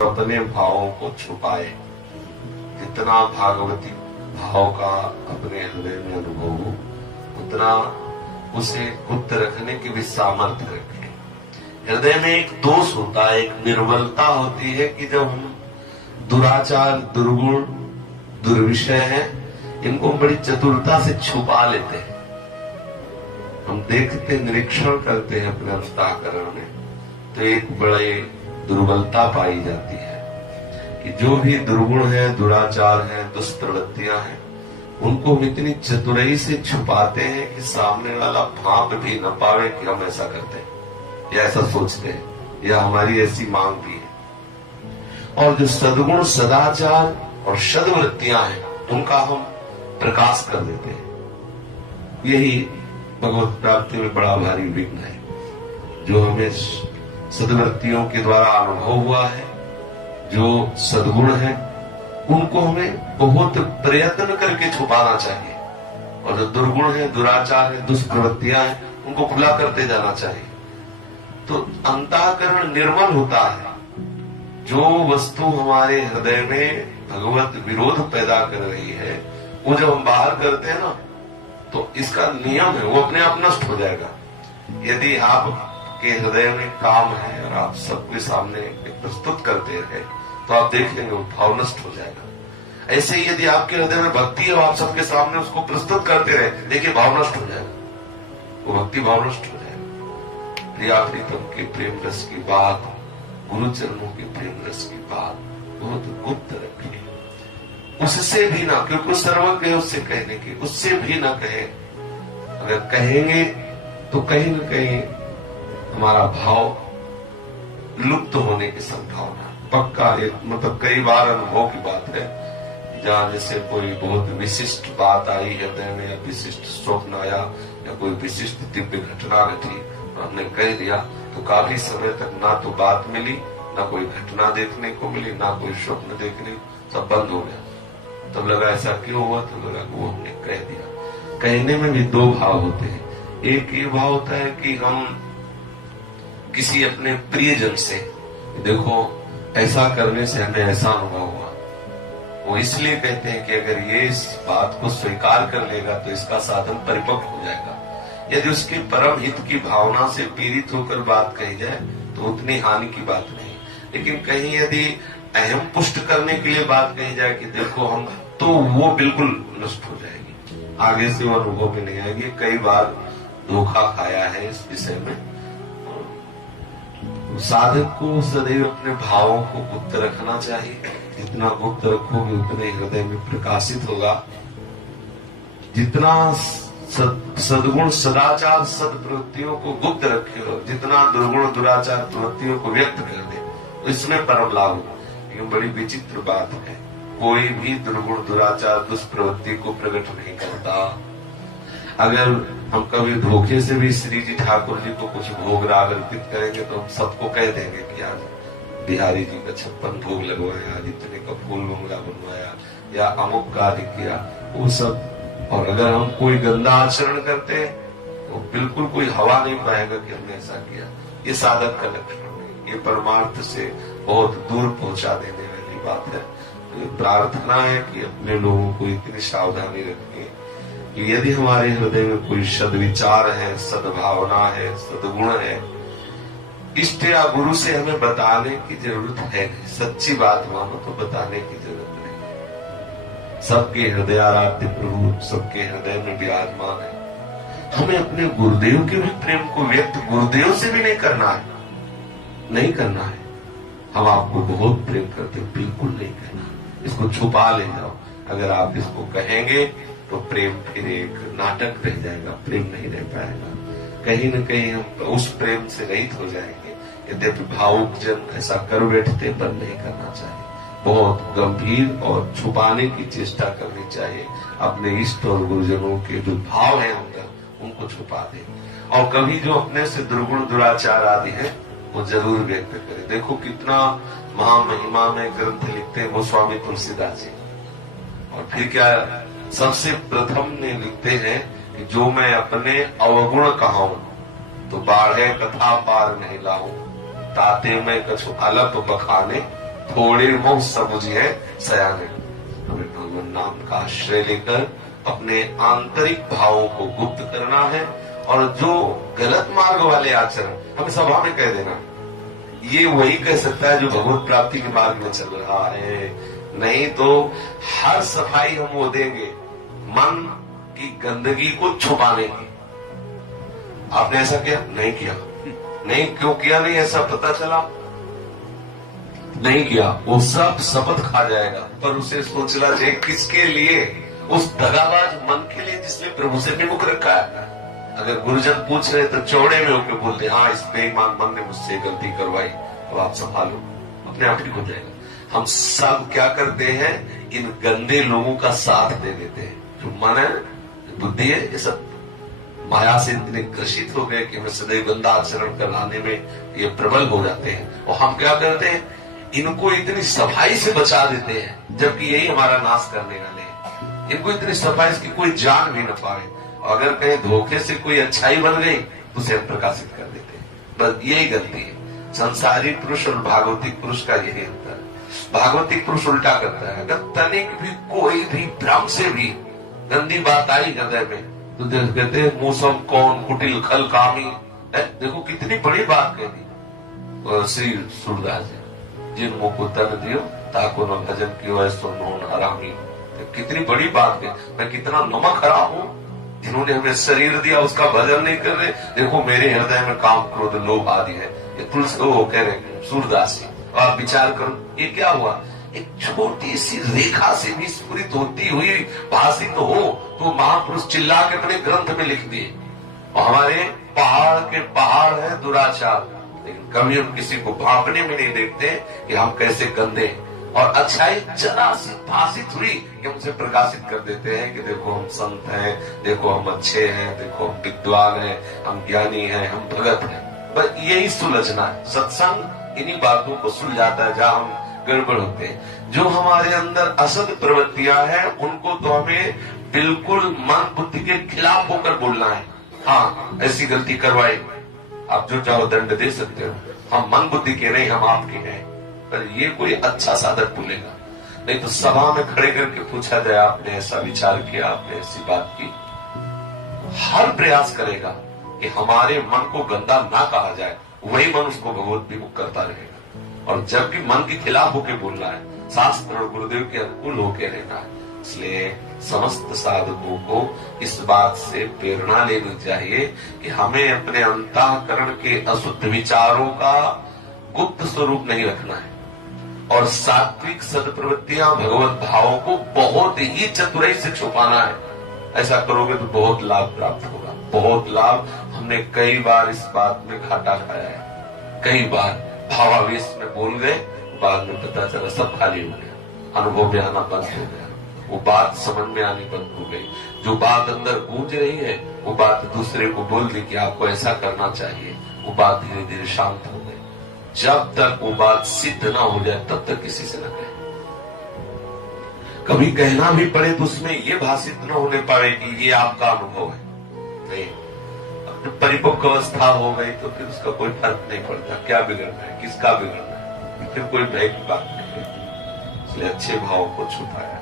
अपने भावों को छुपाए। जितना भागवती भाव का अपने हृदय में अनुभव हो, उतना उसे गुप्त रखने की भी सामर्थ्य रखे। हृदय में एक दोष होता है, एक निर्बलता होती है कि जब हम दुराचार, दुर्गुण, दुर्विषय है, इनको बड़ी चतुरता से छुपा लेते हैं। हम देखते, निरीक्षण करते हैं अपने अंतःकरण में, तो एक बड़ी दुर्बलता पाई जाती है कि जो भी दुर्गुण है, दुराचार है, दुष्प्रवृत्तियां हैं, उनको हम इतनी चतुराई से छुपाते हैं कि सामने वाला भाप भी न पावे कि हम ऐसा करते हैं या ऐसा सोचते हैं या हमारी ऐसी मांग भी है। और जो सद्गुण, सदाचार और सद्वृत्तियां हैं, उनका हम प्रकाश कर देते हैं। यही भगवत प्राप्ति में बड़ा भारी विघ्न है। जो हमें सद्वृत्तियों के द्वारा अनुभव हुआ है, जो सद्गुण है, उनको हमें बहुत प्रयत्न करके छुपाना चाहिए। और जो दुर्गुण है, दुराचार है, दुष्प्रवृत्तियां हैं, उनको खुला करते जाना चाहिए। तो अंतःकरण निर्मल होता है। जो वस्तु हमारे हृदय में भगवत विरोध पैदा कर रही है, वो जब हम बाहर करते हैं ना, तो इसका नियम है, वो अपने आप नष्ट हो जाएगा। यदि आपके हृदय में काम है और आप सबके सामने प्रस्तुत करते रहे, तो आप देख लेंगे वो भाव नष्ट हो जाएगा। ऐसे ही यदि आपके हृदय में भक्ति है और आप सबके सामने उसको प्रस्तुत करते रहे, देखिए भाव नष्ट हो जाएगा, वो भक्ति भाव नष्ट हो जाएगा। प्रिया प्रीतम के प्रेम रस की बात, गुरु चरणों के प्रेम रस की बात बहुत गुप्त रखिए। उससे भी ना, क्योंकि सर्वज्ञ है उससे कहने की, उससे भी ना कहे। अगर कहेंगे तो कहीं न कहीं हमारा भाव लुप्त होने की संभावना पक्का। मतलब कई बार अनुभव की बात है, जहां जैसे कोई बहुत विशिष्ट बात आई हृदय में, या विशिष्ट स्वप्न आया, या कोई विशिष्ट दिव्य घटना घटी और हमने कह दिया, तो काफी समय तक ना तो बात मिली, ना कोई घटना देखने को मिली, ना कोई स्वप्न देखने, सब बंद हो गया। तब लगा ऐसा क्यों हुआ, तो लगा वो हमने कह दिया। कहने में भी दो भाव होते हैं। एक ये भाव होता है कि हम किसी अपने प्रियजन से, देखो ऐसा करने से हमें ऐसा अनुभव हुआ, वो इसलिए कहते हैं कि अगर ये इस बात को स्वीकार कर लेगा तो इसका साधन परिपक्व हो जाएगा। यदि उसके परम हित की भावना से पीड़ित होकर बात कही जाए तो उतनी हानि की बात नहीं। लेकिन कहीं यदि अहम पुष्ट करने के लिए बात कही जाए कि देखो हम, तो वो बिल्कुल नष्ट हो जाएगी, आगे से वो अनुभव भी नहीं आएगी। कई बार धोखा खाया है इस विषय में। साधक को सदैव अपने भावों को गुप्त रखना चाहिए। जितना गुप्त रखोगे उतने हृदय में प्रकाशित होगा। जितना सद्गुण, सदाचार, सदप्रवृत्तियों को गुप्त रखे हो, जितना दुर्गुण, दुराचार प्रवृत्तियों को व्यक्त कर दे, तो इसमें परम लाभ होगा। लेकिन बड़ी विचित्र बात है, कोई भी दुर्गुण, दुराचार, दुष्प्रवृत्ति को प्रकट नहीं करता। अगर हम कभी धोखे से भी श्री जी ठाकुर जी को कुछ भोग राग अर्पित करेंगे, तो हम सबको कह देंगे कि आज बिहारी जी का 56 भोग लगवाया, आज इतने का फूल मंगला बनवाया, या अमुक कार्य किया, वो सब। और अगर हम कोई गंदा आचरण करते हैं, तो बिल्कुल कोई हवा नहीं पाएगा कि हमने ऐसा किया। ये साधक का लक्षण नहीं, ये परमार्थ से बहुत दूर पहुंचा देने वाली बात है। तो प्रार्थना है कि अपने लोगों को इतनी सावधानी रखें कि यदि हमारे हृदय में कोई सद्विचार है, सद्भावना है, सद्गुण है, इष्ट या गुरु से हमें बताने की जरूरत है नहीं। सच्ची बात मानो तो बताने की जरूरत नहीं। सबके हृदय आराध्य प्रभु सबके हृदय में विराजमान है। हमें अपने गुरुदेव के भी प्रेम को व्यक्त गुरुदेव से भी नहीं करना है, नहीं करना है। हम आपको बहुत प्रेम करते, बिल्कुल नहीं कहना, इसको छुपा ले जाओ। अगर आप इसको कहेंगे तो प्रेम फिर एक नाटक रह जाएगा, प्रेम नहीं रह पाएगा। कहीं न कहीं हम उस प्रेम से रहित हो जाएंगे। यद्यपि भावुक जन ऐसा कर बैठते, पर नहीं करना चाहिए। बहुत गंभीर और छुपाने की चेष्टा करनी चाहिए। अपने इष्ट और गुरुजनों के जो भाव है अंदर, उनको छुपा दे। और कभी जो अपने से दुर्गुण, दुराचार आदि है, वो जरूर व्यक्त करे। देखो कितना महामहिमा में ग्रंथ लिखते हैं वो स्वामी तुलसीदास जी। और फिर क्या सबसे प्रथम ने लिखते हैं कि जो मैं अपने अवगुण कहूं, तो बाढ़े कथा पार नहीं लाऊं, ताते में कछु अलप बखाने, थोड़े मोह समुझिए सयाने। हमें भगवान नाम का आश्रय लेकर अपने आंतरिक भावों को गुप्त करना है, और जो गलत मार्ग वाले आचरण हमें सभा में कह देना, ये वही कह सकता है जो भगवत प्राप्ति के मार्ग में चल रहा है। नहीं तो हर सफाई हम वो देंगे मन की गंदगी को छुपाने की। आपने ऐसा किया? नहीं किया। नहीं क्यों किया? नहीं ऐसा पता चला, नहीं किया। वो सब शपथ खा जाएगा, पर उसे सोचना चाहिए किसके लिए? उस दगाबाज मन के लिए जिसने प्रभु से विमुख रखा है। अगर गुरुजन पूछ रहे तो चौड़े में होकर बोलते, हाँ इस बेईमान मन ने मुझसे गलती करवाई, तो आप संभालो, अपने आप ठीक हो जाएगा। हम सब क्या करते हैं? इन गंदे लोगों का साथ दे देते हैं। जो मन है, बुद्धि है, ये सब माया से इतने ग्रसित हो गए कि हमें सदैव गंदा आचरण कराने में ये प्रबल हो जाते हैं। और हम क्या करते हैं? इनको इतनी सफाई से बचा देते हैं, जबकि यही हमारा नाश करने वाले हैं। इनको इतनी सफाई की कोई जान भी न पाए, अगर कहीं धोखे से कोई अच्छाई बन गई तो उसे हम प्रकाशित कर देते हैं। बस यही गलती है। संसारी पुरुष और भागवतिक पुरुष का यही अंतर है। भागवतिक पुरुष उल्टा करता है, अगर तनिक भी कोई भी भ्रम से भी गंदी बात आई हृदय में तो कहते हैं मूसम कौन कुटिल खल कामी। देखो कितनी बड़ी बात कह दी श्री सूरदास जी, जिन मुख को तन दियो ताको न भजन कियो ऐसो नोन हरामी। कितनी बड़ी बात है। मैं कितना नमक हरा हूं, जिन्होंने हमें शरीर दिया उसका भजन नहीं कर रहे। देखो मेरे हृदय में काम क्रोध लोभ आदि है। ये तुलसी वो कह रहे सूरदास जी। और विचार करो ये क्या हुआ? एक छोटी सी रेखा से भी स्फुरित होती हुई भाषित तो हो तो महापुरुष चिल्ला के अपने ग्रंथ में लिख दिए। और हमारे पहाड़ के पहाड़ है दुराचार, लेकिन कभी हम किसी को भापने में नहीं देखते कि हम कैसे गंदे। और अच्छाई जरा सी भाषित हुई कि उसे प्रकाशित कर देते हैं कि देखो हम संत हैं, देखो हम अच्छे हैं, देखो हम विद्वान हैं, हम ज्ञानी हैं, हम भगत हैं। बस यही सुलझना है। सत्संग इन्हीं बातों को सुलझाता है जहां हम गड़बड़ होते हैं। जो हमारे अंदर असद प्रवृत्तियां हैं उनको तो हमें बिल्कुल मन बुद्धि के खिलाफ होकर बोलना है। हाँ ऐसी गलती करवाई, आप जो चाहो दंड दे सकते हो, हम मन बुद्धि के नहीं, हम आपके हैं। पर ये कोई अच्छा साधक बोलेगा, नहीं तो सभा में खड़े करके पूछा जाए आपने ऐसा विचार किया, आपने ऐसी बात की, हर प्रयास करेगा कि हमारे मन को गंदा ना कहा जाए। वही मन उसको भगवत विमुख करता रहेगा। और जब भी मन के खिलाफ होके बोलना है, शास्त्र और गुरुदेव के अनुकूल होके रहना है। इसलिए समस्त साधकों को इस बात से प्रेरणा लेनी चाहिए कि हमें अपने अंतःकरण के अशुद्ध विचारों का गुप्त स्वरूप नहीं रखना है, और सात्विक सदप्रवृत्तियां भगवत भावों को बहुत ही चतुराई से छुपाना है। ऐसा करोगे तो बहुत लाभ प्राप्त होगा, बहुत लाभ। हमने कई बार इस बात में घाटा खाया है। कई बार भावावेश में बोल गए, बाद में पता चला सब खाली हो गया, अनुभव में आना बंद हो गया, वो बात समझ में आनी बंद हो गई। जो बात अंदर गूंज रही है वो बात दूसरे को बोल दी कि आपको ऐसा करना चाहिए, वो बात धीरे धीरे शांत हो गई। जब तक वो बात सिद्ध ना हो जाए तब तक किसी से न कहे। कभी कहना भी पड़े तो उसमें ये भाषित न होने पाए कि ये आपका अनुभव है। नहीं, परिपक्व अवस्था हो गई तो फिर उसका कोई फर्क नहीं पड़ता, क्या बिगड़ना है, किसका बिगड़ना है, फिर कोई भय की बात नहीं है। इसलिए अच्छे भाव को छुपाया।